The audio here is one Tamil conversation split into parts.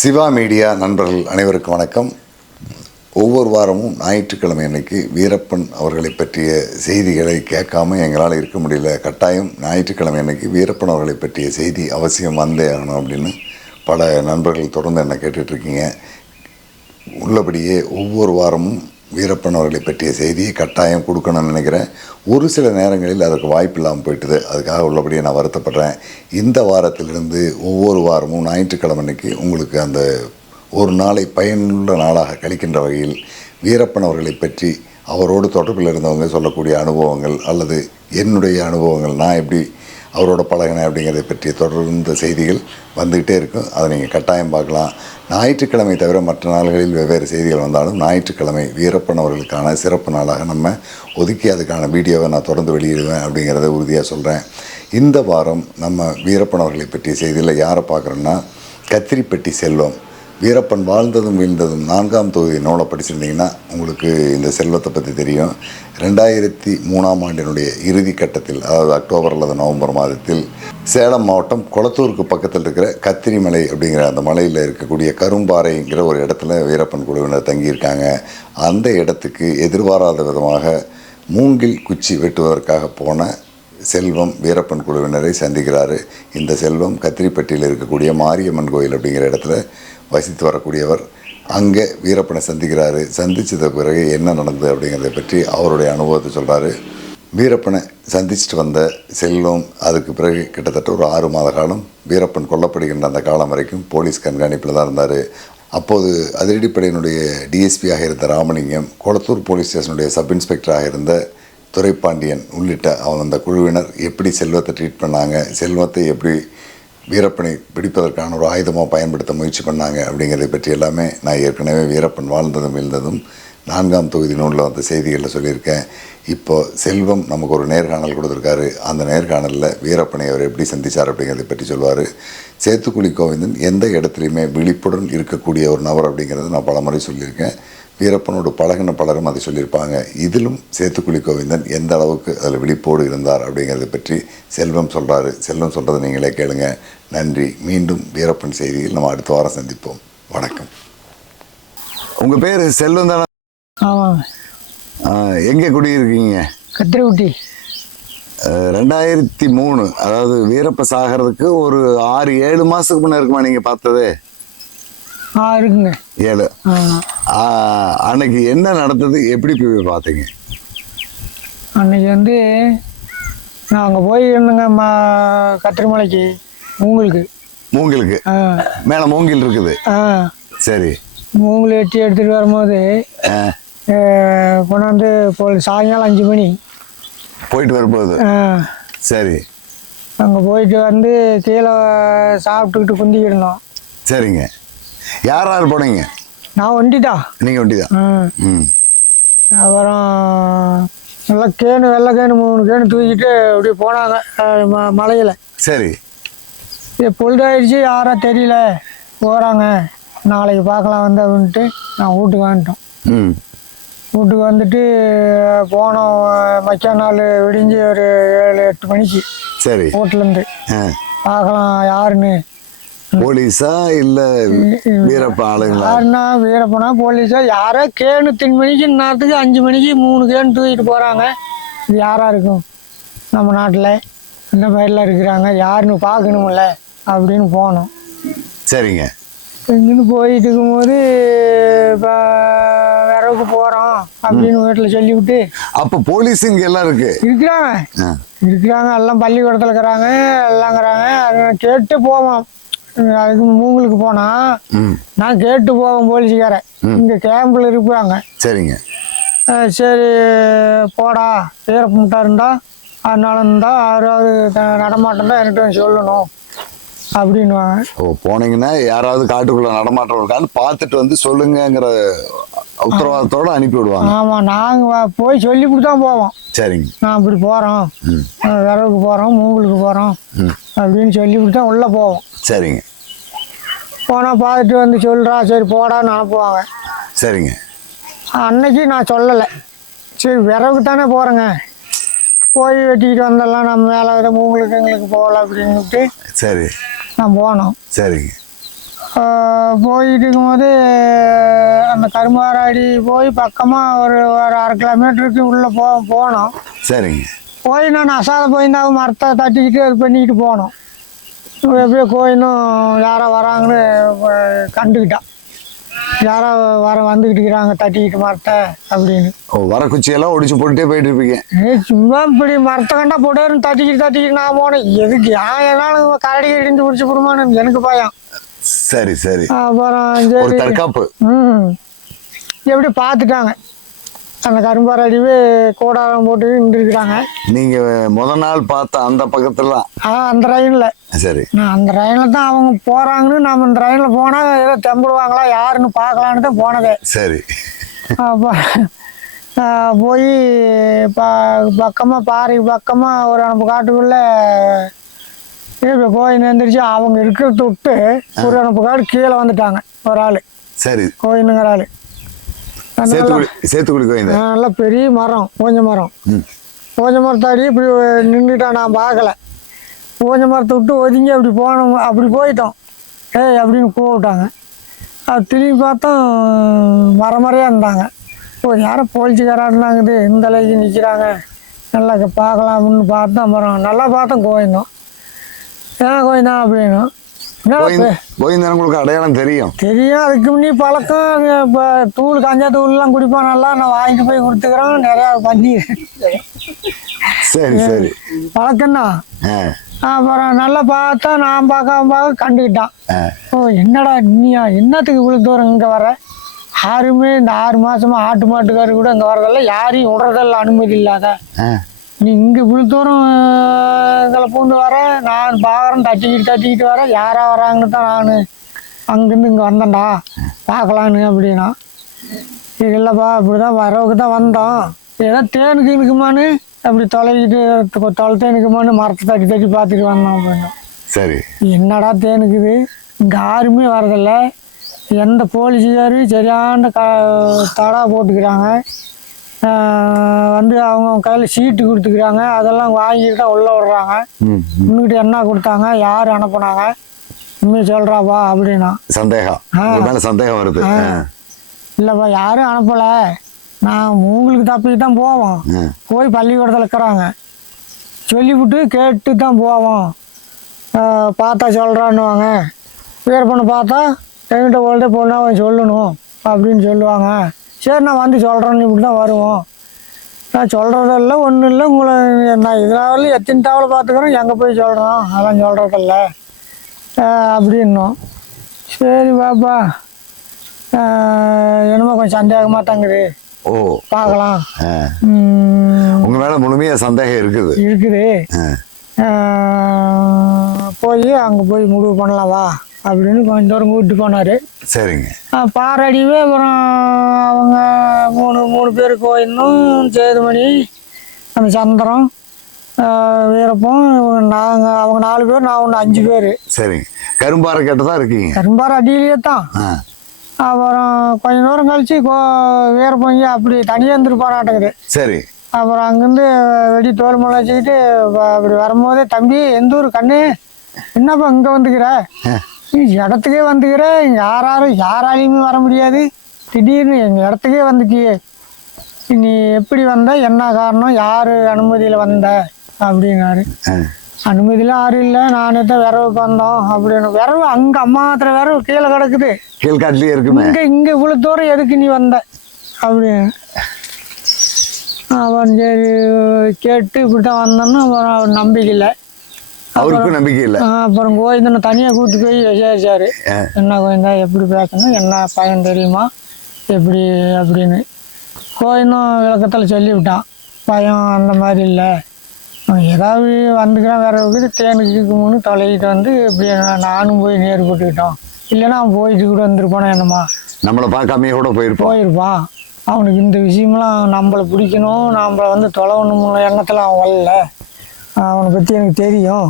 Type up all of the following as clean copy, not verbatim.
சிவா மீடியா நண்பர்கள் அனைவருக்கும் வணக்கம். ஒவ்வொரு வாரமும் ஞாயிற்றுக்கிழமை அன்னைக்கு வீரப்பன் அவர்களை பற்றிய செய்திகளை கேட்காம எங்களால் இருக்க முடியல. கட்டாயம் ஞாயிற்றுக்கிழமை அன்னைக்கு வீரப்பன் அவர்களை பற்றிய செய்தி அவசியம் வந்தே ஆகணும் அப்படின்னு பல நண்பர்கள் தொடர்ந்து என்னை கேட்டுட்ருக்கீங்க. உள்ளபடியே ஒவ்வொரு வாரமும் வீரப்பன் அவர்களை பற்றிய செய்தியை கட்டாயம் கொடுக்கணும்னு நினைக்கிறேன். ஒரு சில நேரங்களில் அதற்கு வாய்ப்பு இல்லாமல் போயிட்டுது. அதுக்காக உள்ளபடியே நான் வருத்தப்படுறேன். இந்த வாரத்திலிருந்து ஒவ்வொரு வாரமும் ஞாயிற்றுக்கிழமை அன்னைக்கு உங்களுக்கு அந்த ஒரு நாளை பயனுள்ள நாளாக கழிக்கின்ற வகையில் வீரப்பன் அவர்களை பற்றி அவரோடு தொடர்பில் இருந்தவங்க சொல்லக்கூடிய அனுபவங்கள் அல்லது என்னுடைய அனுபவங்கள், நான் எப்படி அவரோட பழகினேன் அப்படிங்கிறத பற்றிய தொடர்ந்த செய்திகள் வந்துக்கிட்டே இருக்கும். அதை நீங்கள் கட்டாயம் பார்க்கலாம். ஞாயிற்றுக்கிழமை தவிர மற்ற நாள்களில் வெவ்வேறு செய்திகள் வந்தாலும் ஞாயிற்றுக்கிழமை வீரப்பன் அவர்களுக்கான சிறப்பு நாளாக நம்ம ஒதுக்கி அதுக்கான வீடியோவை நான் தொடர்ந்து வெளியிடுவேன் அப்படிங்கிறத உறுதியாக சொல்கிறேன். இந்த வாரம் நம்ம வீரப்பன் அவர்களை பற்றிய செய்தியில் யாரை பார்க்குறோன்னா, கத்திரிப்பட்டி செல்வம். வீரப்பன் வாழ்ந்ததும் வீழ்ந்ததும் 4ஆம் தொகுதி நூலை படிச்சிருந்தீங்கன்னா உங்களுக்கு இந்த செல்வத்தை பற்றி தெரியும். 2003ஆம் ஆண்டினுடைய இறுதி கட்டத்தில், அதாவது அக்டோபர் அல்லது நவம்பர் மாதத்தில் சேலம் மாவட்டம் கொளத்தூருக்கு பக்கத்தில் இருக்கிற கத்திரிமலை அப்படிங்கிற அந்த மலையில் இருக்கக்கூடிய கரும்பாறைங்கிற ஒரு இடத்துல வீரப்பன் குழுவினர் தங்கியிருக்காங்க. அந்த இடத்துக்கு எதிர்பாராத விதமாக மூங்கில் குச்சி வெட்டுவதற்காக போன செல்வம் வீரப்பன் குழுவினரை சந்திக்கிறாரு. இந்த செல்வம் கத்திரிப்பட்டியில் இருக்கக்கூடிய மாரியம்மன் கோயில் அப்படிங்கிற இடத்துல வசித்து வரக்கூடியவர். அங்கே வீரப்பனை சந்திக்கிறாரு. சந்தித்த பிறகு என்ன நடந்தது அப்படிங்கிறத பற்றி அவருடைய அனுபவத்தை சொல்கிறாரு. வீரப்பனை சந்திச்சுட்டு வந்த செல்வம் அதுக்கு பிறகு கிட்டத்தட்ட ஒரு 6 மாத காலம் வீரப்பன் கொல்லப்படுகின்ற அந்த காலம் வரைக்கும் போலீஸ் கண்காணிப்பில் தான் இருந்தார். அப்போது அதிரடிப்படையினுடைய டிஎஸ்பியாக இருந்த ராமலிங்கம், கொளத்தூர் போலீஸ் ஸ்டேஷனுடைய சப் இன்ஸ்பெக்டராக இருந்த துரைப்பாண்டியன் உள்ளிட்ட அந்த குழுவினர் எப்படி செல்வத்தை ட்ரீட் பண்ணாங்க, செல்வத்தை எப்படி வீரப்பனை பிடிப்பதற்கான ஒரு ஆயுதமாக பயன்படுத்த முயற்சி பண்ணாங்க அப்படிங்கிறத பற்றி எல்லாமே நான் ஏற்கனவே வீரப்பன் வாழ்ந்ததும் வீழ்ந்ததும் 4ஆம் தொகுதி நூலில் வந்த செய்திகளில் சொல்லியிருக்கேன். இப்போது செல்வம் நமக்கு ஒரு நேர்காணல் கொடுத்துருக்காரு. அந்த நேர்காணலில் வீரப்பனை அவர் எப்படி சந்தித்தார் அப்படிங்கிறத பற்றி சொல்லுவார். சேத்துக்குழி கோவிந்தன் எந்த இடத்துலையுமே விழிப்புடன் இருக்கக்கூடிய ஒரு நபர் அப்படிங்கிறத நான் பல முறை சொல்லியிருக்கேன். வீரப்பனோடு பழகின பலரும் அதை சொல்லியிருப்பாங்க. இதிலும் சேத்துக்குழி கோவிந்தன் எந்த அளவுக்கு அதில் விழிப்போடு இருந்தார் அப்படிங்கிறத பற்றி செல்வம் சொல்கிறாரு. செல்வம் சொல்கிறத நீங்களே கேளுங்க. நன்றி. மீண்டும் வீரப்பன் செய்தியில் நம்ம அடுத்த வாரம் சந்திப்போம். வணக்கம். உங்கள் பேர் செல்வம் தானே? ஆமாம். எங்கே குடியிருக்கீங்க? கத்திரிப்பட்டி. 2003, அதாவது வீரப்ப சாகிறதுக்கு ஒரு 6-7 மாதத்துக்கு முன்னே இருக்குமா நீங்கள் பார்த்தது? இருக்குங்க. 7. அன்னைக்கு என்ன நடந்தது, எப்படி போய் பார்த்தீங்க? அன்னைக்கு வந்து நான் அங்கே போயிருந்தேங்க கத்திரிமலைக்கு மூங்கிலுக்கு. மேலே மூங்கில் இருக்குது. சரி. மூங்கில் எடுத்துகிட்டு வரும்போது கொண்டாந்து சாயங்காலம் 5 மணி போயிட்டு வரும்போது. சரி. அங்கே போயிட்டு வந்து கீழே சாப்பிட்டுக்கிட்டு குந்திக்கிட்டு இருந்தோம். சரிங்க. யார் போனீங்க? நான் ஒண்டிதான். நீங்கள் ஒண்டிதான். அப்புறம் நல்லா வெள்ளை கேனு 3 கேனு தூக்கிட்டு அப்படி போனாங்க மலையில். சரி. பொழுதாயிடுச்சு, யாரா தெரியல, போகிறாங்க, நாளைக்கு பார்க்கலாம் வந்து அப்படின்ட்டு நான் வீட்டுக்கு வந்துட்டோம். வீட்டுக்கு வந்துட்டு போனோம். மக்கான நாள் விடிஞ்சு ஒரு 7-8 மணிக்கு. சரி. வீட்டிலேருந்து பார்க்கலாம் யாருன்னு. போலீஸா இல்லை வீரப்ப ஆளுங்களா? யாருன்னா வீரப்பனா போலீஸா யாரோ கேனு 3 மணிக்கு நேரத்துக்கு 5 மணிக்கு 3 கேனு தூக்கிட்டு போகிறாங்க. இது யாராக இருக்கும்? நம்ம நாட்டில் இந்த மாதிரிலாம் இருக்கிறாங்க, யாருன்னு பார்க்கணுமில்ல அப்படின்னு போனோம். சரிங்க. இங்கேருந்து போயிட்டு இருக்கும்போது இப்போ விறகுக்கு போகிறோம் அப்படின்னு வீட்டில் சொல்லிவிட்டு. அப்போ போலீஸ் இங்கே எல்லாம் இருக்கிறாங்க, எல்லாம் பள்ளிக்கூடத்தில் இருக்கிறாங்க, எல்லாங்கிறாங்க. அதை கேட்டு போவோம். அதுக்கு மூங்களுக்கு போனால் நான் கேட்டு போவேன் போலீஸுக்காரன். இங்கே கேம்பில் இருப்பாங்க. சரிங்க. சரி போடா, வீரப்பன்ட்டா இருந்தா அதனால இருந்தால் யாராவது நடமாட்டம் தான் என்கிட்ட சொல்லணும் அப்படின்வாங்க. போனீங்கன்னா யாராவது காட்டுக்குள்ள நடமாட்டம் இருக்கான்னு பார்த்துட்டு வந்து சொல்லுங்கிற உத்தரவாதத்தோடு அனுப்பி விடுவாங்க. ஆமாம், நாங்கள் போய் சொல்லிவிட்டு தான் போவோம். சரிங்க. நான் இப்படி போகிறோம், விறகுக்கு போகிறோம், மூங்களுக்கு போகிறோம் அப்படின்னு சொல்லிவிட்டு தான் உள்ளே போவோம். சரிங்க. போனால் பார்த்துட்டு வந்து சொல்கிறா, சரி போடான்னு அனுப்புவாங்க. சரிங்க. அன்னைக்கு நான் சொல்லலை, சரி விறகுக்கு தானே போகிறேங்க, போய் வெட்டிக்கிட்டு வந்துடலாம், நம்ம மேலே மூங்களுக்கு எங்களுக்கு போகல அப்படின்னுட்டு. சரி. நான் போனோம். சரிங்க. போயிட்டு இருக்கும்போது அந்த கரும்பாராடி போய் பக்கமாக ஒரு 1/2 கிலோமீட்டருக்கு உள்ளே போனோம். சரிங்க. போய் நான் அசாத போயிருந்தாவும் மரத்தை தட்டிக்கிட்டு அது பண்ணிக்கிட்டு போனோம். எப்படியோ கோயிலும் யாரோ வராங்கன்னு கண்டுக்கிட்டான். யாரோ வந்துக்கிட்டு இருக்கிறாங்க தட்டிக்கிட்டு மரத்தை அப்படின்னு. வர குச்சியெல்லாம் ஒடிச்சு போட்டுட்டே போயிட்டு இருப்பீங்க. சும்மா இப்படி மரத்தை கண்டா போட்டேன்னு தட்டிக்கிட்டு நான் போனேன். எதுக்கு ஏனாலும் கரடி இடிஞ்சு பிடிச்சி போடுமான்னு எனக்கு பயம். சரி சரி. அப்புறம் ஒரு தற்காப்பு. எப்படி பார்த்துட்டாங்க. அந்த கரும்பாரடிவே கூடாரம் போட்டு நின்றுருக்குறாங்க. நீங்க முதல் நாள் பார்த்த அந்த பக்கத்துல? அந்த ரயில்ல. சரி. நான் அந்த ரயில்ல தான் அவங்க போறாங்கன்னு நம்ம இந்த ரயில்ல போனா ஏதோ தெம்பிடுவாங்களா யாருன்னு பார்க்கலான்னு தான் போனதே. சரி. போய் பக்கமாக பாறைக்கு பக்கமாக ஒரு நம்ம காட்டுக்குள்ள கோயில் எழுந்திரிச்சு அவங்க இருக்கிறத விட்டு ஒரு அனுப்பு காடு கீழே வந்துட்டாங்க ஒரு ஆள். சரி. கோயிலுங்கிற ஆள் சேத்துக்குடி கோயில் நல்லா பெரிய மரம், பூஞ்ச மரம். பூஞ்ச மரத்தாடி இப்படி நின்றுட்டான். நான் பார்க்கல. பூஞ்ச மரத்தை விட்டு ஒதுங்கி அப்படி போனோம். அப்படி போயிட்டோம். அப்படின்னு கூப்பிட்டாங்க. அது திரும்பி பார்த்தோம் மரமறையாக இருந்தாங்க. யாரோ போலீஸுக்காராருனாங்குது இந்த அளவுக்கு நிற்கிறாங்க, நல்லா பார்க்கலாம் அப்படின்னு பார்த்தோம். அப்புறம் நல்லா பார்த்தோம் கோயிந்தோம். ஏன் கோயிந்தா அப்படின்னு. உங்களுக்கு அடையாளம் தெரியும்? அதுக்கு முன்னே பழக்கம். இப்போ தூள் கஞ்சா தூள்லாம் குடிப்போம். நல்லா நான் வாங்கிட்டு போய் கொடுத்துக்கிறோம். நிறையா பண்ணி. சரி சரி. பழக்கம்னா அப்புறம் நல்லா பார்த்தா நான் பார்க்க கண்டுக்கிட்டான். என்னடா நீயா என்னத்துக்கு இவ்வளோ தூரம் இங்கே வர? யாருமே இந்த 6 மாசமா ஆட்டு மாட்டுக்காரு கூட இங்கே வரதில்ல, யாரையும் விடுறதில்ல, அனுமதி இல்லாத. நீ இங்கே இவ்வளோ தூரம் இதில் பூந்து வர, நான் பார்க்குறேன் தட்டிக்கிட்டு வர, யாராக வராங்கன்னு தான் நான் அங்கேருந்து இங்கே வந்தேன்டா பார்க்கலான்னு அப்படின்னா. இது இல்லைப்பா இப்படி தான் வரவுக்கு தான் வந்தோம், ஏதோ தேனுக்கு இருக்குமான்னு அப்படி தொலைத்தே இருக்குமான்னு மரத்தை தட்டி பார்த்துட்டு வந்தோம் அப்படின்னா. சரி. என்னடா தேனுக்குது, இங்கே யாருமே வரதில்லை, எந்த போலீஸுக்காரும் சரியான தடா போட்டுக்கிறாங்க, வந்து அவங்க கையில் சீட்டு கொடுத்துக்கிறாங்க, அதெல்லாம் வாங்கிட்டு தான் உள்ளே விடுறாங்க. இன்னுக்கிட்ட என்ன கொடுத்தாங்க, யார் அனுப்புனாங்க, உண்மையை சொல்கிறாப்பா அப்படின்னா. சந்தேகம் வருது. இல்லைப்பா யாரும் அனுப்பலை, நான் உங்களுக்கு தப்பிக்கு தான் போவோம், போய் பள்ளிக்கூடத்தில் இருக்கிறாங்க சொல்லிவிட்டு கேட்டு தான் போவோம், பார்த்தா சொல்கிறான்னுவாங்க. வேறு பொண்ணு பார்த்தா என்கிட்ட ஓல்டே பொண்ணு அவன் சொல்லணும் அப்படின்னு சொல்லுவாங்க. சரி நான் வந்து சொல்கிறேன்னு இப்படி தான் வருவோம். நான் சொல்கிறதில்ல ஒன்றும் இல்லை, உங்களை நான் இதனால எத்தனை தாவலை பார்த்துக்கிறோம், எங்கே போய் சொல்கிறோம், அதெல்லாம் சொல்கிறதில்ல அப்படின்னோம். சரி பாப்பா என்னமோ கொஞ்சம் சந்தேகமாக தாங்குது, பார்க்கலாம். உங்க மேல முழுமையா சந்தேகம் இருக்குது. போய் அங்கே போய் முடிவு பண்ணலாம் வா அப்படின்னு கொஞ்சம் தூரம் கூப்பிட்டு போனார். சரிங்க. பாரடிவே அப்புறம் அவங்க மூணு பேர் கோயிலும் சேதுமணி, அந்த சந்திரம், வீரப்பம், நாங்கள் அவங்க 4 பேர், நான் ஒன்று 5 பேர். சரிங்க. கரும்பாறை கிட்ட தான் இருக்கீங்க? கரும்பாறை அடியிலேயே தான். அப்புறம் கொஞ்ச நேரம் கழிச்சு வீரப்பங்க அப்படி தனியாக இருந்துருப்பானாட்டக்குது. சரி. அப்புறம் அங்கேருந்து வெடி தோல் மலை வச்சுக்கிட்டு அப்படி வரும்போதே, தம்பி எந்த ஊர் கண்ணு, என்னப்பா இங்கே வந்துக்கிற, இடத்துக்கே வந்துக்கிற, யாராலையுமே வர முடியாது, திடீர்னு எங்கள் இடத்துக்கே வந்துட்டியே, நீ எப்படி வந்த, என்ன காரணம், யார் அனுமதியில் வந்த அப்படின்னாரு. அனுமதியில் யாரும் இல்லை, நானே தான் விரவுக்கு வந்தோம் அப்படின்னு. விரவு அங்கே அம்மாத்திர விரவு கீழே கிடக்குது, கீழ்காட்டிலே இருக்குமே, இங்கே இவ்வளோ தூரம் எதுக்கு நீ வந்த அப்படின்னு. அவன் சரி கேட்டு இப்படி தான் வந்தோன்னா அப்புறம் நம்பிக்கை இல்லை, அவருக்கும் நம்பிக்கை இல்லை. அப்புறம் கோவிந்தனை தனியாக கூப்பிட்டு போய் விசாரிச்சாரு. என்ன கோவிந்தா எப்படி பேசணும், என்ன பையன் தெரியுமா எப்படி அப்படின்னு. கோவிந்தும் விளக்கத்தில் சொல்லிவிட்டான், பயம் அந்த மாதிரி இல்லை, ஏதாவது வந்துக்கிறான் வேற தேனுக்கு மூணு தொலைகிட்டு வந்து இப்படி நானும் போய் நேர் போட்டுக்கிட்டோம், இல்லைன்னா அவன் போயிட்டு கூட வந்துருப்பானோ என்னம்மா, நம்மளை பார்க்காமையே கூட போயிருப்பான். அவனுக்கு இந்த விஷயமெல்லாம் நம்மளை பிடிக்கணும், நம்மளை வந்து தொலைவணும் எண்ணத்தில் அவன் வரல, அவனை பற்றி எனக்கு தெரியும்,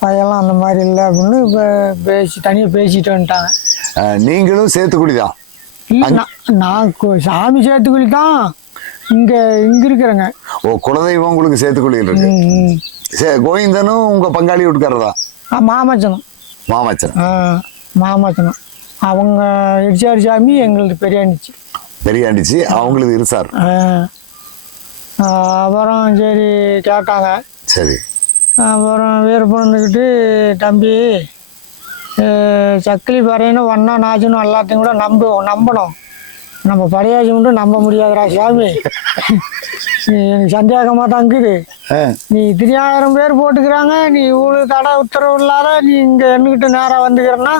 பையெல்லாம் அந்த மாதிரி இல்லை அப்படின்னு இப்போ தனியாக பேசிட்டு வந்துட்டாங்க. நீங்களும் சேத்துக்குடி தான்? இல்லை, நான் சாமி சேத்துக்குடி தான், இங்கே இருக்கிறேங்க. குலதெய்வம் உங்களுக்கு சேத்துக்குடியில் இருக்கு. கோவிந்தனும் உங்கள் பங்காளி வீட்டுக்காரர் தான்? மாமச்சனம். மாமச்சனம். அவங்க இடிச்சார் சாமி எங்களுது பெரியாண்டிச்சு. பெரியாண்டிச்சு அவங்களுக்கு இருசார். அப்புறம் சரி கேட்டாங்க. சரி. அப்புறம் வீரப்பனுக்கிட்டு தம்பி சக்கிலி பறையணும் ஒன்னா நாச்சுன்னு எல்லாத்தையும் கூட நம்பணும். நம்ம படையாச்சி மட்டும் நம்ப முடியாதுடா சாமி. எனக்கு சந்தேகமாக தான் இருக்குது. நீ 3000 பேர் போட்டுக்கிறாங்க, நீ இவ்வளோ தடை உத்தரவு இல்லாத நீ இங்கே என்னக்கிட்ட நேராக வந்துக்கிறன்னா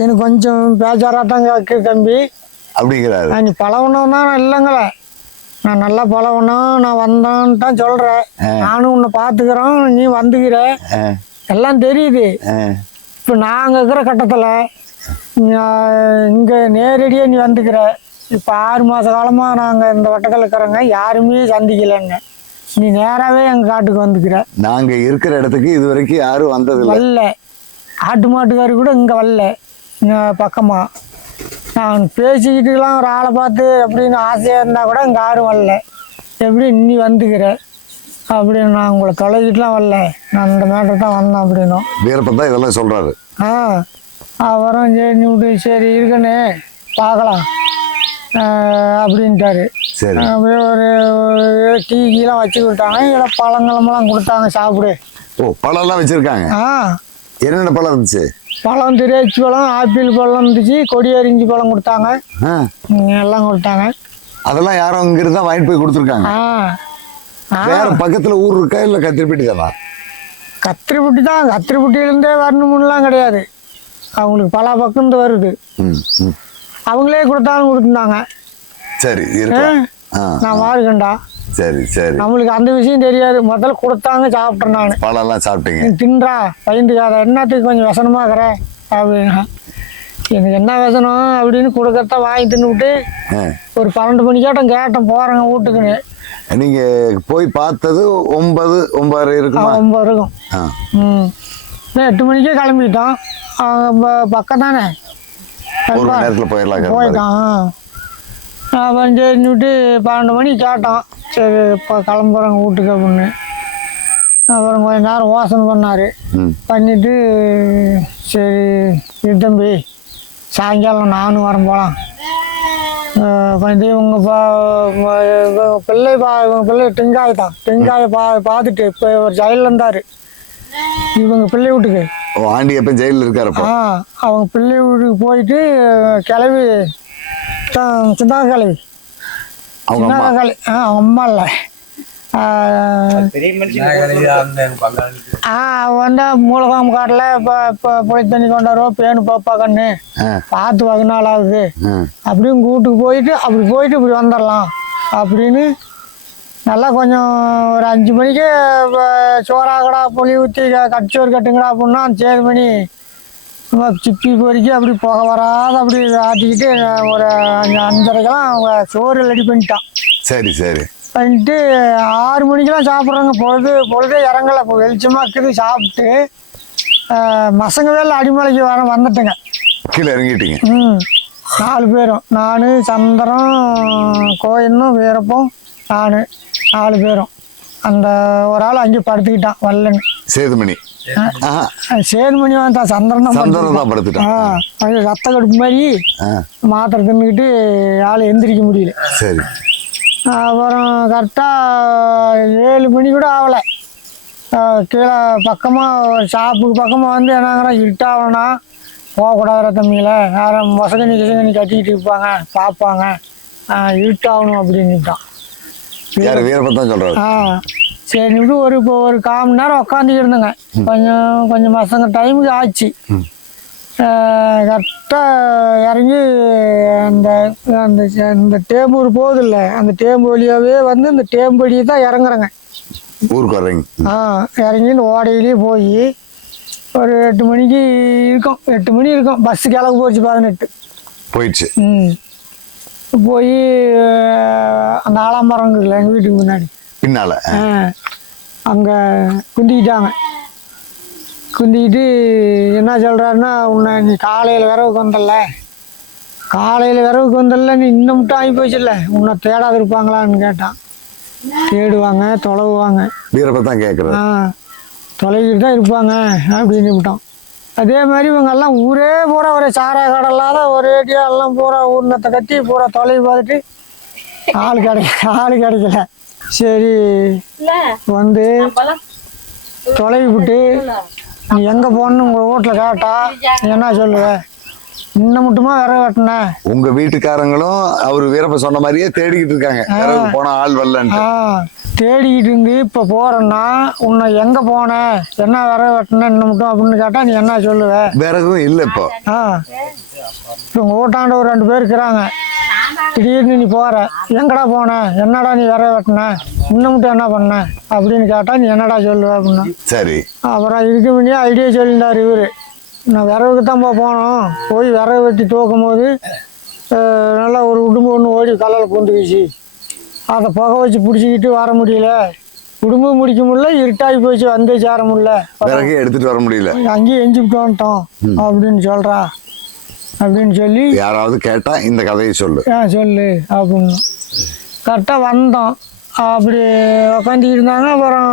எனக்கு கொஞ்சம் பேச்சாராக தான் கேட்குது தம்பி அப்படிங்கிறாரு. நீ பழகணும் தான் இல்லைங்களே, நான் நல்லா பழகணும், நான் வந்தான்னு தான் சொல்கிறேன். நானும் உன்னை பார்த்துக்கிறோன், நீ வந்துக்கிற எல்லாம் தெரியுது. இப்போ நாங்கள் இருக்கிற கட்டத்தில் இங்கே நேரடியாக நீ வந்துக்கிற. இப்போ 6 மாத காலமாக நாங்கள் இந்த வட்டத்தில் இருக்கிறோங்க, யாருமே சந்திக்கலைங்க. நீ நேராகவே எங்கள் காட்டுக்கு வந்துக்கிற. நாங்கள் இருக்கிற இடத்துக்கு இது வரைக்கும் யாரும் வந்ததில்லை. வரல, ஆட்டு மாட்டுக்காரி கூட இங்கே வரல பக்கமாக. நான் பேசிக்கிட்டுலாம் ஒரு ஆளை பார்த்து அப்படின்னு ஆசையாக இருந்தால் கூட இங்கே யாரும் வரல. எப்படி நீ வந்துக்கிற அப்படின்னு நான் உங்களை தொலைக்கிட்டுலாம் வரல, நான் இந்த மேட்டர் தான் வந்தேன் அப்படின்னும். வீரப்பன் தான் இதெல்லாம் சொல்கிறாரு. அப்புறம் சரி நீ விட்டு சரி இருக்குன்னு பார்க்கலாம் அப்படின்ட்டாரு. சரி. அப்படியே ஒரு டீ கீழே வச்சு கொடுத்தாங்க, இல்லை பழங்களமெல்லாம் கொடுத்தாங்க சாப்பிடு. ஓ, பழம்லாம் வச்சுருக்காங்க. என்னென்ன பழம் இருந்துச்சு? பழம் திராட்சை பழம், ஆப்பிள் பழம் இருந்துச்சு, கொடியரிஞ்சி பழம் கொடுத்தாங்க, எல்லாம் கொடுத்தாங்க. அதெல்லாம் யாரும் இங்கிருந்து தான் வாங்கிட்டு போய் கொடுத்துருக்காங்க. வேற பக்கத்தில் ஊர் இருக்கா இல்லை கத்திரிப்பட்டி தானா? கத்திரிப்பட்டி தான். கத்திரிப்பட்டியிலேருந்தே வரணும்லாம் கிடையாது, அவங்களுக்கு பல பக்கம் வருது. அவங்களே கொடுத்தாலும் கொடுத்துருந்தாங்க. சரி, நான் வாருக்கண்டா. சரி சரி. நம்மளுக்கு அந்த விஷயம் தெரியாது. முதல்ல கொடுத்தாங்க, சாப்பிட்டேன். நான் பழம்லாம் சாப்பிட்டீங்க. தின்றா பயந்துக்காத, என்னத்துக்கு கொஞ்சம் விஷனமா இருக்கிறேன் அப்படின்னா. எனக்கு என்ன விஷனம் அப்படின்னு கொடுக்கறத வாங்கி தின்னுவிட்டு ஒரு 12 மணிக்காட்டம் கேட்டேன் போகிறேங்க வீட்டுக்குன்னு. நீங்கள் போய் பார்த்தது 9 இருக்குமா? 9 இருக்கும். 8 மணிக்கே கிளம்பிட்டோம். பக்கம் தானே, ஒரு மணி நேரத்தில் போயிட்டான். அப்புறம் சரின்னுட்டு 12 மணிக்கு கேட்டோம். சரி இப்போ கிளம்புறோங்க வீட்டுக்கு அப்படின்னு. அப்புறம் கொஞ்சம் நேரம் யோசனை பண்ணார். பண்ணிவிட்டு சரி இது தம்பி சாயங்காலம் நானும் வரேன் போகலாம். கொஞ்சம் இவங்க பிள்ளை டெங்காய் தான். டெங்காயை பார்த்துட்டு இப்போ ஒரு ஜெயிலில் இருந்தார். இவங்க பிள்ளை வீட்டுக்கு ஆண்டி எப்போ ஜெயிலில் இருக்காரு. அவங்க பிள்ளை வீட்டுக்கு போயிட்டு கிளவி சின்ன கிளவி அவங்க அம்மா இல்லை வந்து மூலகாம் காட்டில் இப்போ புளி தண்ணி கொண்டாடுவோம் பேனு பாப்பா கண்ணு பார்த்து 10 நாள் ஆகுது அப்படின்னு வீட்டுக்கு போயிட்டு அப்படி இப்படி வந்துடலாம் அப்படின்னு நல்லா கொஞ்சம் ஒரு 5 மணிக்கு சோறாக்கடா புளி ஊற்றி கட்சோறு கட்டுங்கடா அப்படின்னா 7 மணி சிப்பி பொறிக்கி அப்படி போக வராத அப்படி ஆட்டிக்கிட்டு ஒரு 5:30க்கெல்லாம் அவங்க சோறு ரெடி பண்ணிட்டான். சரி சரி. பண்ணிட்டு 6 மணிக்கெல்லாம் சாப்பிட்றாங்க. பொழுதே இறங்கலை. இப்போ வெளிச்சமாக இருக்குது. சாப்பிட்டு மசங்க வேலை அடிமலைக்கு வந்துட்டேங்க. கீழே இறங்கிட்டீங்க. 4 பேரும், நான் சந்திரம் கோயிலும் வீரப்பம் நான் 4 பேரும். அந்த ஒரு ஆள் அங்கே படுத்துக்கிட்டான் வல்லன்னு. சேதுமணி தான் சந்திரன் தான் படுத்துட்டான். ரத்த கடுப்பு மாதிரி மாத்திரை தின்னுக்கிட்டு ஆள் எந்திரிக்க முடியல. சரி. அப்புறம் கரெக்டாக 7 மணி கூட ஆகலை. கீழே பக்கமாக ஒரு ஷாப்புக்கு பக்கமாக வந்து என்னங்கிற இருட்டாகலன்னா போகக்கூடாது தம்பியில் யாரும் மொசகனி கிசகனி கட்டிக்கிட்டு இருப்பாங்க பார்ப்பாங்க, இருட்டாகணும் அப்படின்னுட்டான். வீரப்பன் சொல்கிறாரு. சரின்னுட்டு ஒரு 1/4 மணி நேரம் உட்காந்துக்கிட்டு இருந்தேங்க. கொஞ்சம் மசங்க டைமுக்கு ஆச்சு. கரெக்டாக இறங்கி அந்த டேம்பூர் போகுது இல்லை, அந்த டேம்பு வழியாகவே வந்து இந்த டேம்படியை தான் இறங்குறேங்க ஊருக்கு வர்றீங்க. இறங்கி இந்த ஓடையிலேயே போய் ஒரு 8 மணிக்கு இருக்கும். 8 மணி இருக்கும். பஸ்ஸு கிளம்பு போச்சு 18 போயிடுச்சு. போய் அந்த ஆலாமரம் இருக்குல்ல எங்கள் வீட்டுக்கு முன்னாடி பின்னால் அங்கே குந்திக்கிட்டாங்க. குந்திக்கிட்டு என்ன சொல்கிறாருன்னா, உன்னை நீ காலையில் விரவுக்கு வந்தல நீ இன்னும் மட்டும் ஆகி போச்சுல்ல, உன்னை தேடாது இருப்பாங்களான்னு கேட்டான். தேடுவாங்க, தொலைவுவாங்க. வீரப்பன் தான் கேட்குறேன். தொலைகிட்டு தான் இருப்பாங்க அப்படின்னு விட்டான். அதே மாதிரி இவங்கெல்லாம் ஊரே பூரா ஒரே சாராய கடை இல்லாத ஒரேடியாக எல்லாம் பூரா ஊர்னத்தை கட்டி பூரா தொலைவி பார்த்துட்டு ஆள் கிடைக்கல. சரி வந்து தொலைவி விட்டு நீ எங்கே போகணுன்னு உங்கள் வீட்டில் கேட்டா நீ என்ன சொல்லுவேன்? இன்னும் மட்டுமா விறகு வெட்டினேன். உங்க வீட்டுக்காரங்களும் அவர் வீரப்ப சொன்ன மாதிரியே தேடிக்கிட்டு இருக்காங்க, விறகு போன ஆள் வரலன்ட்டு. தேடிக்கிட்டு இருந்து இப்போ போகிறேன்னா உன்னை எங்கே போனேன், என்ன விறகு வெட்டினேன் இன்னும் மட்டும் அப்படின்னு கேட்டால் நீ என்ன சொல்லுவேன்? விறகும் இல்லை இப்போ. இப்போ உங்கள் வீட்டாண்ட ஒரு 2 பேர் இருக்கிறாங்க. திடீர்னு நீ போகிற, எங்கடா போனேன், என்னடா நீ விறகு வெட்டின, இன்னும் மட்டும் என்ன பண்ண அப்படின்னு கேட்டால் நீ என்னடா சொல்லுவேன் அப்படின்னா. சரி. அப்புறம் இதுக்கு முன்னே ஐடியா சொல்லியிருந்தார் இவர். நான் விறகுக்கு தான் போனோம், போய் விறகு வெட்டி தூக்கும் போது நல்லா ஒரு உடும்பு ஒன்று ஓடி கல்லில் பூந்துக்குச்சு. அதை புகை வச்சு பிடிச்சிக்கிட்டு வர முடியல, உடும்பு முடிக்க முடியல, இருட்டாகி போச்சு, வந்து சேர முடியல, விறகு எடுத்துட்டு வர முடியல, அங்கேயே எஞ்சிவிட்டு வந்துட்டோம் அப்படின்னு சொல்கிறா. அப்படின்னு சொல்லி யாராவது கேட்டா இந்த கதையை சொல்லு சொல்லு அப்படின்னு கரெக்டாக வந்தோம். அப்படி உக்காந்துக்கிட்டு இருந்தாங்க. அப்புறம்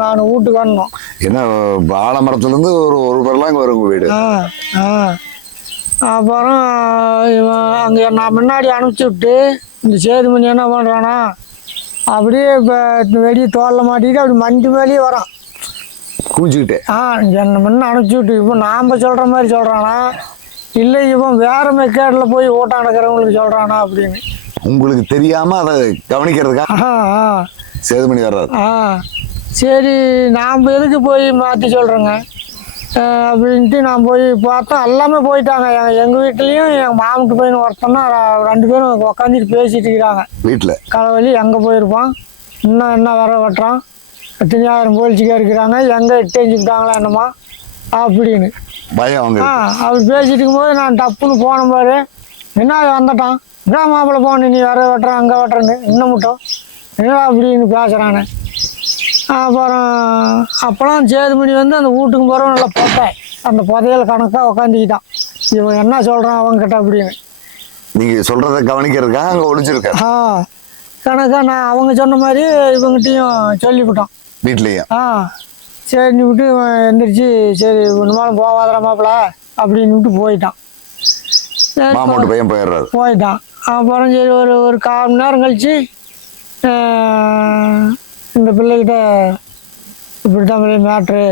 நான் வீட்டுக்கு வந்தோம். ஏன்னா ஆலமரத்துலேருந்து ஒரு பேர்லாம் இங்கே வரும் வீடு. அப்புறம் இவன் அங்கே நான் முன்னாடி அனுப்பிச்சி விட்டு இந்த சேதுமணி என்ன பண்ணுறானா அப்படியே இப்போ வெடி தோலில் மாட்டிக்கிட்டு அப்படி மண்டி மேலேயே வரான் குளிச்சுக்கிட்டே. என்னை முன்ன அனுப்பிச்சி விட்டு இப்போ நாம் சொல்கிற மாதிரி சொல்கிறானா இல்லை இவன் வேறு மெக்காடில் போய் ஓட்டம் நடக்கிறவங்களுக்கு சொல்கிறானா அப்படின்னு. உங்களுக்கு தெரியாம அதை கவனிக்கிறதுக்கா சேதுமணி வர்றாரு. சரி நாம் எதுக்கு போய் மாற்றி சொல்கிறேங்க அப்படின்ட்டு நான் போய் பார்த்தா எல்லாமே போயிட்டாங்க. எங்கள் வீட்லேயும் எங்கள் மாமனுக்கு போய் ஒருத்தன்னா 2 பேரும் உக்காந்துட்டு பேசிட்டு இருக்கிறாங்க வீட்டில். தலைவலி எங்கே போயிருப்பான், இன்னும் என்ன வர வெட்டுறான், 5000 போலீஸுக்கே இருக்கிறாங்க, எங்கே இட்டேஞ்சுக்கிட்டாங்களா என்னம்மா அப்படின்னு பயம் அவங்க. அப்படி பேசிட்டு இருக்கும்போது நான் டப்புன்னு போன பாரு என்ன வந்துட்டான், என்ன மாப்பிள்ளை போன நீ வர வெட்டுறான் அங்கே வெட்டுறேன்னு இன்னும் மட்டும் என்ன அப்படின்னு பேசுகிறானே. அப்போலாம் சேதுமணி வந்து அந்த வீட்டுக்கு போகிறவன் நல்லா போட்டேன், அந்த புதையல் கணக்காக உக்காந்துக்கிட்டான். இவன் என்ன சொல்கிறான் அவங்ககிட்ட அப்படின்னு. நீங்கள் சொல்கிறத கவனிக்கிறதுக்காக அங்கே ஒழிச்சிருக்கேன். கணக்காக நான் அவங்க சொன்ன மாதிரி இவங்ககிட்டையும் சொல்லிவிட்டான் வீட்லேயும். சரி நீ விட்டு எந்திரிச்சு சரி ஒன்றுமாலும் போகாதரா மாப்பிள்ள அப்படின்னு விட்டு போயிட்டான். மாமோட்டு பையன் போயிட்டான். அப்புறம் சரி ஒரு 1/4 மணி நேரம் கழிச்சு இந்த பிள்ளைகிட்ட இப்படி தான் மேட்ரு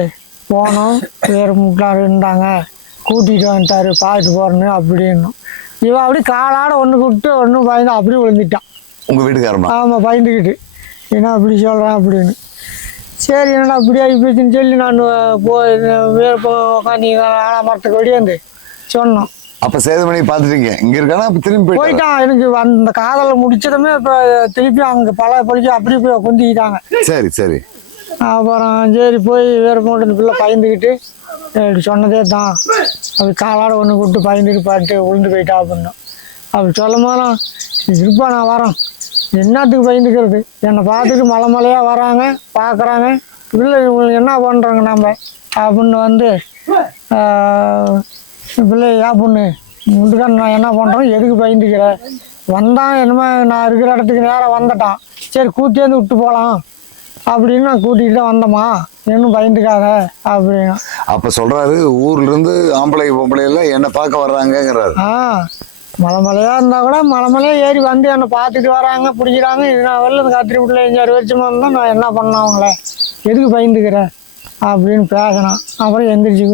போனோம், வேறு முட்டார் இருந்தாங்க, கூட்டிகிட்டு வந்துட்டார் பார்த்துட்டு போகிறேன்னு அப்படின்னு. இவன் அப்படி காலாட ஒன்று கூப்பிட்டு ஒன்றும் பயந்து அப்படியே விழுந்துட்டான். உங்கள் வீட்டுக்காரமா? ஆமாம், பயந்துக்கிட்டு என்ன அப்படி சொல்கிறான் அப்படின்னு. சரி என்னடா அப்படி ஆகி போச்சுன்னு சொல்லி நான் போய் வேறு உட்காந்து ஆலமரத்துக்கு வெளியேந்து சொன்னோம். அப்போ சேதுமணி பார்த்துட்டீங்க இங்கே இருக்கானா? அப்போ திரும்பி போயிட்டான். எனக்கு அந்த காதலை முடிச்சதுமே இப்போ திருப்பி அங்கே பல பழிச்சு அப்படி போய் குந்திக்கிட்டாங்க. சரி சரி. அப்புறம் சரி போய் வேறு போட்டு பிள்ளை பயந்துக்கிட்டு இப்படி சொன்னதே தான், அப்படி காலாட ஒன்று கூப்பிட்டு பயந்துட்டு பார்த்து விழுந்து போயிட்டா அப்படின்னோம். அப்படி சொல்லும் போதெல்லாம் இருப்பா நான் வரேன், என்னத்துக்கு பயந்துக்கிறது, என்னை பார்த்துட்டு மலையாக வராங்க பார்க்குறாங்க, இல்லை இவங்களுக்கு என்ன பண்ணுறாங்க நம்ம அப்படின்னு வந்து பிள்ளை ஏன் பொண்ணு முட்டுக்கான நான் என்ன பண்ணுறோம் எதுக்கு பயந்துக்கிற, வந்தான் என்னமோ நான் இருக்கிற இடத்துக்கு நேராக வந்துட்டான், சரி கூட்டியாந்து விட்டு போகலாம் அப்படின்னு நான் கூட்டிகிட்டு தான் வந்தோம்மா, இன்னும் பயந்துக்காத அப்படின்னு. அப்போ சொல்கிறாரு ஊர்லேருந்து ஆம்பளை பொம்பளை எல்லாம் என்னை பார்க்க வர்றாங்கங்கிறாரு. மலையாக இருந்தால் கூட மலையாக ஏறி வந்து என்னை பார்த்துட்டு வராங்க பிடிக்கிறாங்க. இது நான் வெளில இந்த கத்திரி வீட்டில் 5-6 வருஷமாக இருந்தால் நான் என்ன பண்ணேன் அவங்கள, எதுக்கு பயந்துக்கிறேன் அப்படின்னு பேசினான். அப்புறம் எந்திரிச்சு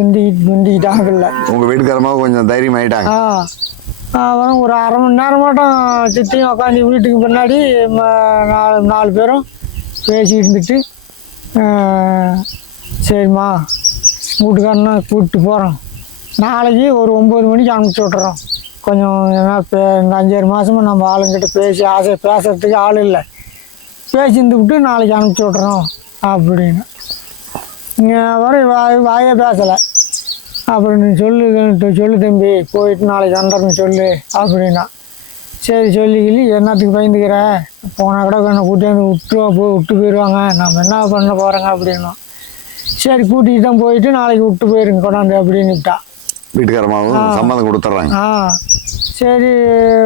குந்திக்கிட்டாங்க. இல்லை உங்கள் வீட்டுக்காரமாக கொஞ்சம் தைரியம் ஆகிட்டாங்க. அப்புறம் ஒரு 1/2 மணி நேரம் மட்டும் சித்தியும் உட்காந்து வீட்டுக்கு பின்னாடி 4 பேரும் பேசிட்டு இருந்துட்டு சரிம்மா வீட்டுக்காரனா கூப்பிட்டு போகிறோம், நாளைக்கு ஒரு 9 மணிக்கு அனுப்பிச்சி விட்றோம், கொஞ்சம் ஏன்னா இந்த 5-6 மாதமாக நம்ம ஆளுங்கிட்ட பேசி பேசுறதுக்கு ஆள் இல்லை, பேசி இருந்துக்கிட்டு நாளைக்கு அனுப்பிச்சி விட்றோம் அப்படின்னு. இங்கே வர வாயே பேசலை. அப்படின்னு சொல்லு தம்பி போயிட்டு நாளைக்கு வந்துடுறேன்னு சொல்லு அப்படின்னா. சரி சொல்லிக்கிளி என்னத்துக்கு பயந்துக்கிற, போனால் கூட என்ன கூட்டியாந்து விட்டு போயிடுவாங்க, நம்ம என்ன பண்ண போகிறோங்க அப்படின்னா. சரி கூட்டிகிட்டு தான் போயிட்டு நாளைக்கு விட்டு போயிருங்க கொண்டாந்து அப்படின்னுட்டா. வீட்டுக்காரமாவும் சம்மதம் கொடுத்துட்றாங்க. சரி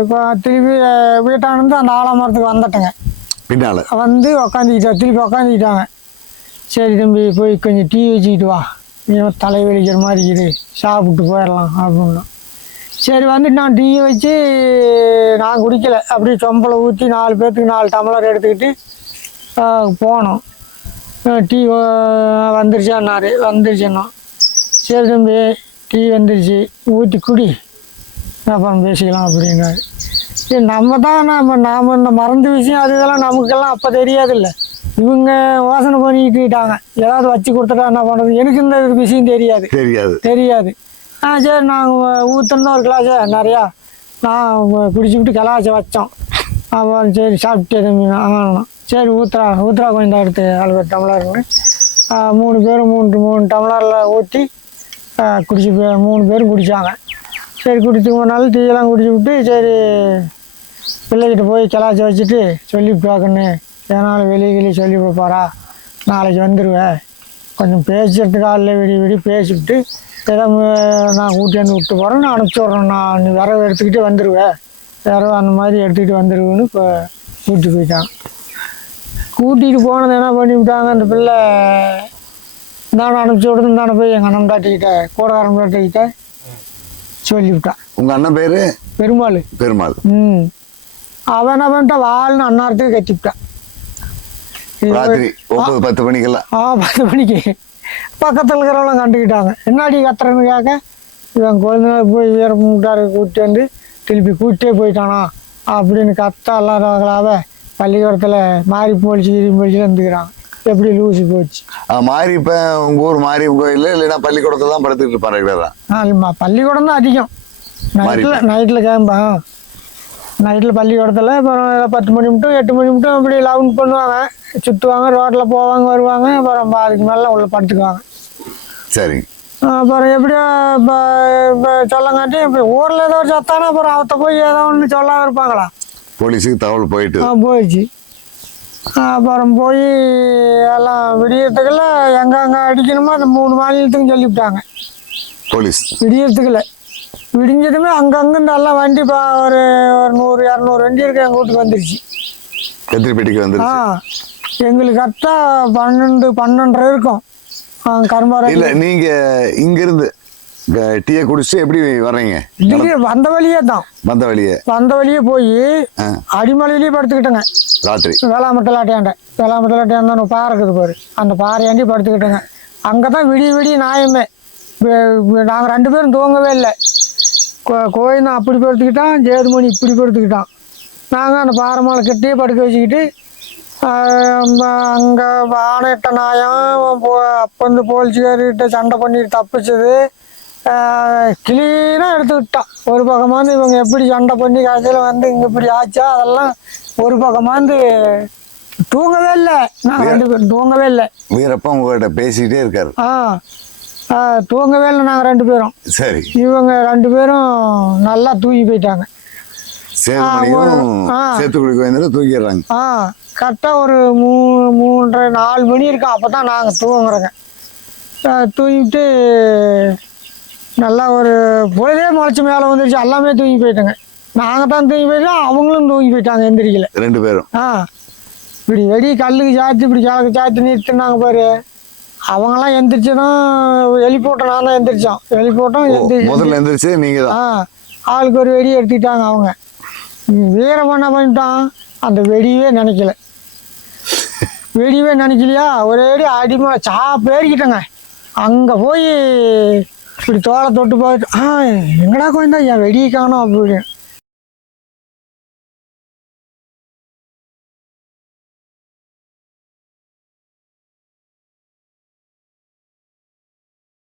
இப்போ திருப்பி வீட்டானந்து அந்த ஆலமரத்துக்கு வந்துட்டேங்க. பின்னால் வந்து உக்காந்துக்கிட்டா திருப்பி உக்காந்துக்கிட்டாங்க. சரி தம்பி போய் கொஞ்சம் டீ வச்சுக்கிட்டு வா இவன் தலை வலிக்கிற மாதிரி இரு, சாப்பிட்டு போயிடலாம் அப்படின்னா. சரி வந்துட்டு நான் டீ வச்சு நான் குடிக்கலை, அப்படியே சொம்பலை ஊற்றி 4 பேர்த்துக்கு 4 டம்ளர் எடுத்துக்கிட்டு போனோம். டீ வந்துருச்சான்னாரு. வந்துருச்சுன்னா சரி தம்பி டீ வந்துருச்சு ஊற்றி குடி, அப்புறம் பேசிக்கலாம் அப்படின்னாரு. சரி நாம் இந்த மறந்து விஷயம் அது இதெல்லாம் நமக்கெல்லாம் அப்போ தெரியாதில்ல. இவங்க யோசனை பண்ணிக்கிட்டாங்க ஏதாவது வச்சு கொடுத்துட்டா என்ன பண்ணுறது. எனக்கு இந்த விஷயம் தெரியாது. சரி நாங்கள் ஊற்றுனா ஒரு கிளாஸை நிறையா நான் குடிச்சுக்கிட்டு கிளாஸை வச்சோம். அப்புறம் சரி சாப்பிட்டே தம்பி ஆகணும். சரி ஊத்துறா கொஞ்சம் எடுத்து 4 டம்ளர்னு 3 பேரும் 3 டம்ளரில் ஊற்றி குடிச்சு 3 பேரும் குடித்தாங்க. சரி குடிச்சு 3 நாள் டீயெல்லாம் குடிச்சு விட்டு சரி பிள்ளைகிட்ட போய் கிளாச்சி வச்சுட்டு சொல்லி பார்க்கணு, ஏனாலும் வெளியே சொல்லி போகிறா, நாளைக்கு வந்துடுவேன், கொஞ்சம் பேசுறதுக்கு ஆளில் விடி பேசிவிட்டு ஏதோ நான் கூட்டியாந்து விட்டு போகிறேன், நான் அனுப்பிச்சி விட்றேன், நான் நீ விரவு எடுத்துக்கிட்டு வந்துடுவேன், விரவு அந்த மாதிரி எடுத்துக்கிட்டு வந்துடுவேன்னு இப்போ கூப்பிட்டு போயிட்டாங்க. கூட்டிகிட்டு போனது என்ன பண்ணிவிட்டாங்க, அந்த பிள்ளை இந்தாண்ட அனுப்பிச்சி விடுறது இந்தாண்ட போய் எங்கள் அண்ணன் பாட்டிக்கிட்ட கூடக்காரன் பாட்டிக்கிட்ட சொல்லிவிட்டான். உங்கள் அண்ணன் பேர் பெருமாள். அவன் என்ன பண்ணிட்டான், வாழ்னு அன்னாரத்துக்கு கத்திவிட்டான். ராத்திரி 9-10 மணிக்கெல்லாம் 10 மணிக்கு பக்கத்தில் இருக்கிறவங்களாம் கண்டுக்கிட்டாங்க. என்னாடி கத்துறன்னு கேட்க, இவன் குழந்தை போய் வீரப்பட்டாரு கூப்பிட்டு வந்து திருப்பி கூப்பிட்டே போயிட்டானா அப்படின்னு கத்த எல்லாராகலாவ பள்ளிக்கூடத்தில் மாறி போலிச்சு இருந்துக்கிறாங்க. எப்படி லூசி போச்சு. மாறி இப்போ உங்கள் ஊர் மாரியம்மன் கோயில் இல்லைன்னா பள்ளிக்கூடத்தில் தான் படுத்துக்கிட்டு இருப்பாங்க. பள்ளிக்கூடம் தான் அதிகம். நைட்டில் கேம்பான். நைட்டில் பள்ளிக்கூடத்தில் அப்புறம் 10 மணி மட்டும் 8 மணி மட்டும் அப்படி லவுண்ட் பண்ணுவாங்க, சுற்றுவாங்க, ரோட்டில் போவாங்க வருவாங்க, அப்புறம் அதுக்கு மேலே உள்ள படுத்துக்குவாங்க. சரி. அப்புறம் எப்படியோ இப்போ சொல்லங்காட்டி இப்போ ஊரில் ஏதோ ஒரு சத்தானா அப்புறம் அவத்த போய் ஏதோ ஒன்று சொல்லாத இருப்பாங்களா, போலீஸுக்கு தகவல் போயிடுச்சு. அப்புறம் போய் எல்லாம் விடியறதுக்குள்ள எங்கே அடிக்கணுமோ அந்த 3 மாநிலத்துக்கும் சொல்லிவிட்டாங்க போலீஸ். விடியறதுக்குள்ள விடிஞ்சதுமே அங்கங்கே எல்லாம் வண்டி ஒரு 100-200 வண்டி இருக்கு எங்கள் வீட்டுக்கு வந்துருச்சு. கத்திரிப்பேட்டைக்கு வந்துருச்சு. எங்களுக்கு கரெக்டாக 12-12:30 இருக்கும். கரும்பாறை இல்லை, நீங்கள் இங்கேருந்து டீயை குடிச்சு எப்படி வர்றீங்க? வந்த வழியே தான். வந்த வழியே போய் அடிமலையிலேயே படுத்துக்கிட்டேங்க ராத்திரி. வேளாமட்டலாட்டியாண்ட பாறை இருக்குது பாரு, அந்த பாறையாண்டி படுத்துக்கிட்டேங்க. அங்கே தான் விடிய நாயமே. நாங்கள் 2 பேரும் தூங்கவே இல்லை. கோயினா அப்படி படுத்துக்கிட்டான், ஜேதுமணி இப்படி படுத்துக்கிட்டான். நாங்கள் அந்த பாறை மேலே கட்டியே படுக்க வச்சுக்கிட்டு அங்கே ஆணையிட்ட நாயம் அப்போ வந்து போலீஸ்கார்கிட்ட சண்டை பண்ணிட்டு தப்பிச்சது கிளீனாக எடுத்துக்கிட்டான். ஒரு பக்கமாந்து இவங்க எப்படி சண்டை பண்ணி கடைசியில் வந்து இங்கே இப்படி ஆச்சா அதெல்லாம் ஒரு பக்கமாந்து தூங்கவே இல்லை. நாங்கள் 2 பேரும் தூங்கவே இல்லை. வீரப்பா உங்கள்கிட்ட பேசிக்கிட்டே இருக்காரு. தூங்கவே இல்லை நாங்கள் 2 பேரும். சரி. இவங்க 2 பேரும் நல்லா தூங்கி போயிட்டாங்க. தூங்கிடுறாங்க. கரெக்டாக ஒரு 3-3:30-4 மணி இருக்கும். அப்போ தான் நாங்கள் தூங்குறோங்க. தூங்கிட்டு நல்லா ஒரு பொழுதே முளைச்சி மேலே வந்துருச்சு. எல்லாமே தூங்கி போயிட்டாங்க. நாங்கள் தான் தூங்கி போயிட்டோம், அவங்களும் தூங்கி போயிட்டாங்க, எந்திரிக்கல 2 பேரும். இப்படி வெடி கல்லுக்கு சாத்தி இப்படி கிழக்கு சாத்தி நிறுத்தினாங்க பாரு. அவங்கெல்லாம் எந்திரிச்சதும் எழுப்பிவிட்டோம். நான் தான் எந்திரிச்சோம். எழுப்பிவிட்டோம். முதல்ல எந்திரிச்சு நீங்கள் தான். ஆளுக்கு ஒரு வெடி எடுத்துக்கிட்டாங்க. அவங்க வீரம் என்ன பண்ணிட்டான், அந்த வெடியவே நினைக்கலையா, ஒரே அடிமை பேரிக்கிட்டேங்க. அங்கே போய் இப்படி தோலை தொட்டு பார்த்து எங்கடா கோயந்தா என் வெடியை காணோம் அப்படின்னு.